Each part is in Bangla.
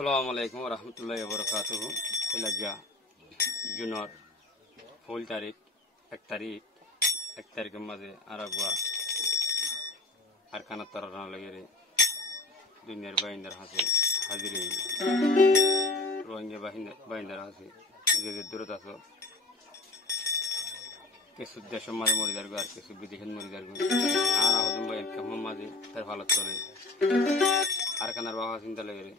Assalamualaikum warahmatullahi wabarakatuh. Ilaja Junor full tarik 1 tarik maze aragwa arkana tarana lagere dunyar bayindar hase hazire rohingya bayindar hase je durata so কিছু দেশের মাঝে মরে যার আর কিছু বিদেশের মরে যার আর হদম ভাই কেমন মাঝে তার ভালো চলে আর কানার বাবা চিন্তা লাগে রে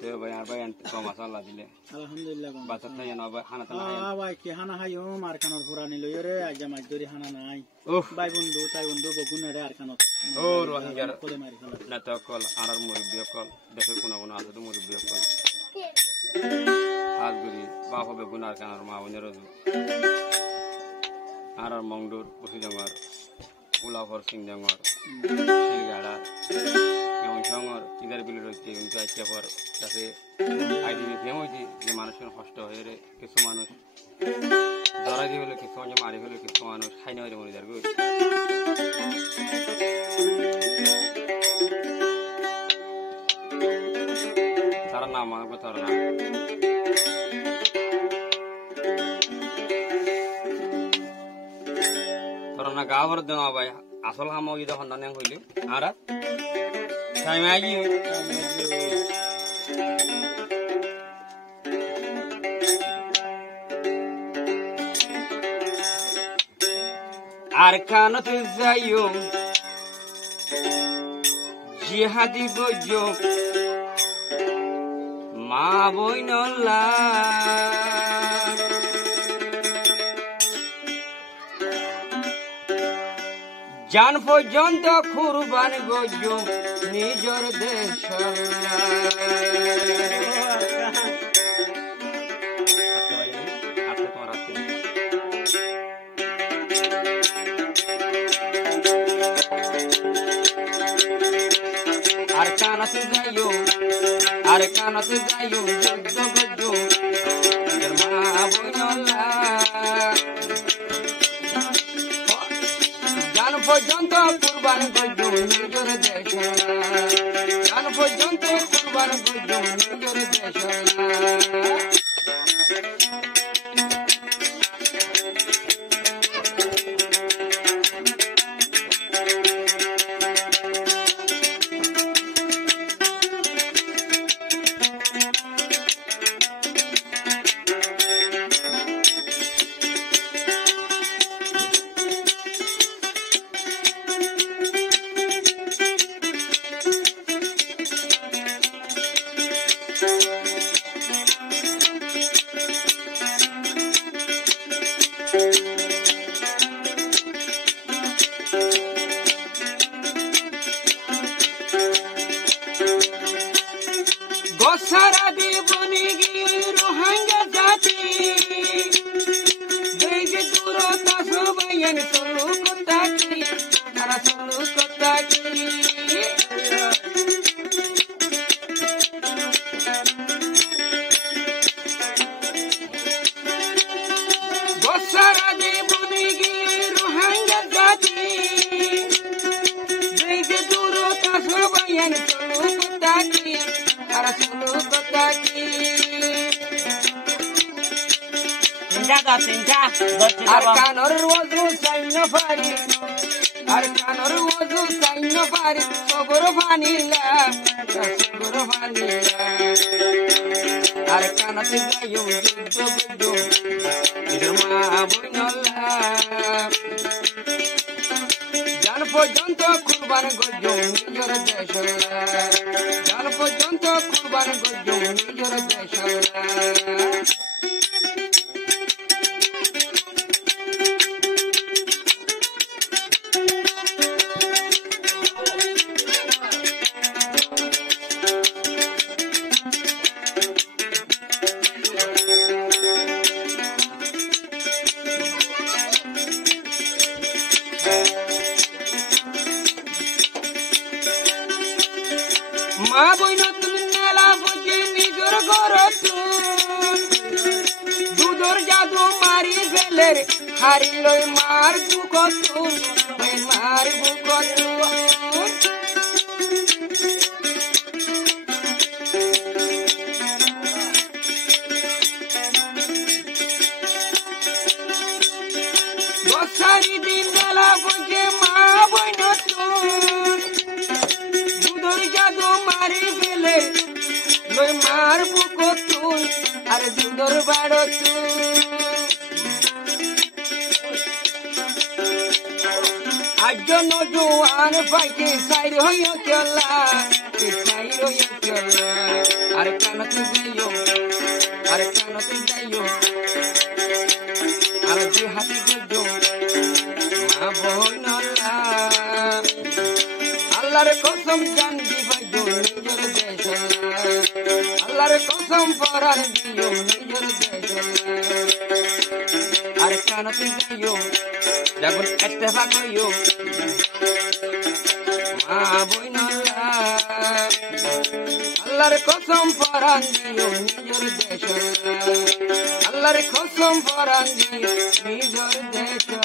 তো ভাই আর ভাই তো মাশাআল্লাহ দিলে আলহামদুলিল্লাহ বাচ্চা তাই না ভাই খানা তানা ভাই কি হানা হাইও মার কানর পুরানি লই রে আজ মাছ ধরি হানা নাই উফ ভাই বন্ধু তাই বন্ধু বগুন রে আর কানত ও রোহিঙ্গার কোলে মারি ফেলা না তো কল আর মুরব্বি কল দেশের কোন কোন আছে তো মুরব্বি কল হাত গুরি বাপ হবে গুনার কানার মা বনের আর মংডুর বসি জঙ্গর উলাফর সিং জঙ্গর শিলগাড়া এমন সঙ্গর ইদার বিলে রয়েছে কিন্তু আজকে পর কাছে আইডিবি ফেম হয়েছে যে মানুষের কষ্ট হয়ে রে কিছু মানুষ ধরা দিয়ে হলে কিছু মানুষ মারি হলে কিছু মানুষ খাই না মরে যার গই তারা নাম আমাকে তারা না তোরা না গাওয়ার দেন ভাই আসল হাম ওই যখন না হইলে আর টাইম আই আর কানতে যাইও জিহাদি গজো মা বইনল্লা জান পর্যন্ত কুরবান গজো নিজর দেশ আর কানাতে যাইও যুদ্ধ গজো মা বইনল্লা জান পর্যন্ত কুরবান গজো নিজর দেশ জান পর্যন্ত কুরবান গজো নিজর দেশ গোসারা দেবনি গিয়ে রোহিঙ্গা জাতি দেখে দূরতা সবাই চলু কথা কি তারা চলু কথা কি গোসারা দেবনি গিয়ে রোহিঙ্গা জাতি দেখে দূরতা সবাই চলু কথা কি আর কানর ওজু চাইন পারি সবর ভানিলা আর কানাতে যাইও যুদ্ধ বুদ্ধ মা বইনল্লা জান পর্যন্ত কুরবান গজো নিজর দেশ জান পর্যন্ত কুরবান গজো নিজর দেশ মা বইন তুমি মেলা বুঝে নিজর ঘর দুধর জাদু মারি ফেলে হারিল মার দুঃখ লই মারবো কত বসারি দিন বেলা বসে মা বই নতুন দুধর জাদু মারি ফেলে লই মারবো কতুন আর দুধর বাড়ো তুই আজ নজওয়ান পাইকে সাইর হইয়া চলা সাইর হইয়া চলা আর কানতে যাইও আর কানতে যাইও আর যে হাতে গেছো মা বহনলা আল্লাহর কসম জান দিবাইও নিজের দেশলা আল্লাহর কসম পরার দিও নিজের দেশলা আর কানতে যাইও যখন ইত্তেফাক হইও মা বইনলা আল্লাহর কসম পরান দিও নিজের দেশলা আল্লাহর কসম পরান দিও নিজের দেশলা